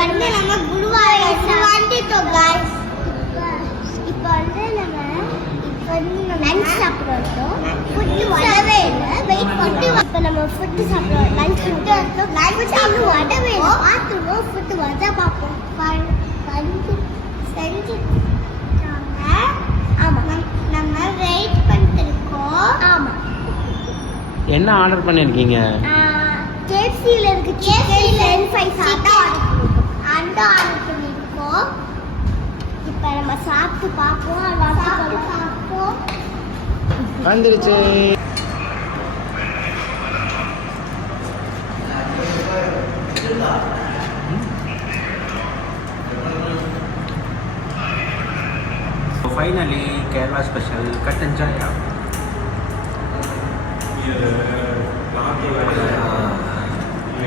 வந்து நம்ம குருவாயூர் வந்துட்டோம் गाइस. இப்போ வந்து நம்ம லஞ்ச் சாப்பிடுறோம். ஃபுட் வரவே இல்லை. வெயிட் பண்ணி இப்போ நம்ம ஃபுட் சாப்பிடுறோம். லஞ்ச் சாப்பிடுறோம். லஞ்ச் சாப்பிடுறோம். வரவே இல்லை. பார்த்துருவோம். ஃபுட் வந்தா பார்ப்போம். வந்து செஞ்சுட்டாங்க. ஆமாம், நம்ம வெயிட் பண்ணிருக்கோம். ஆமாம். என்ன ஆர்டர் பண்ணிருக்கீங்க? KFCல இருக்கு. KFCல ஃப்ரைஸ் அந்த ஆர்டர் பண்ணிருக்கோம். இப்போ நம்ம சாப்பிட்டு பார்ப்போம். பார்ப்போம். வந்துருச்சு. Finally, Kerala special Kattan Chaya.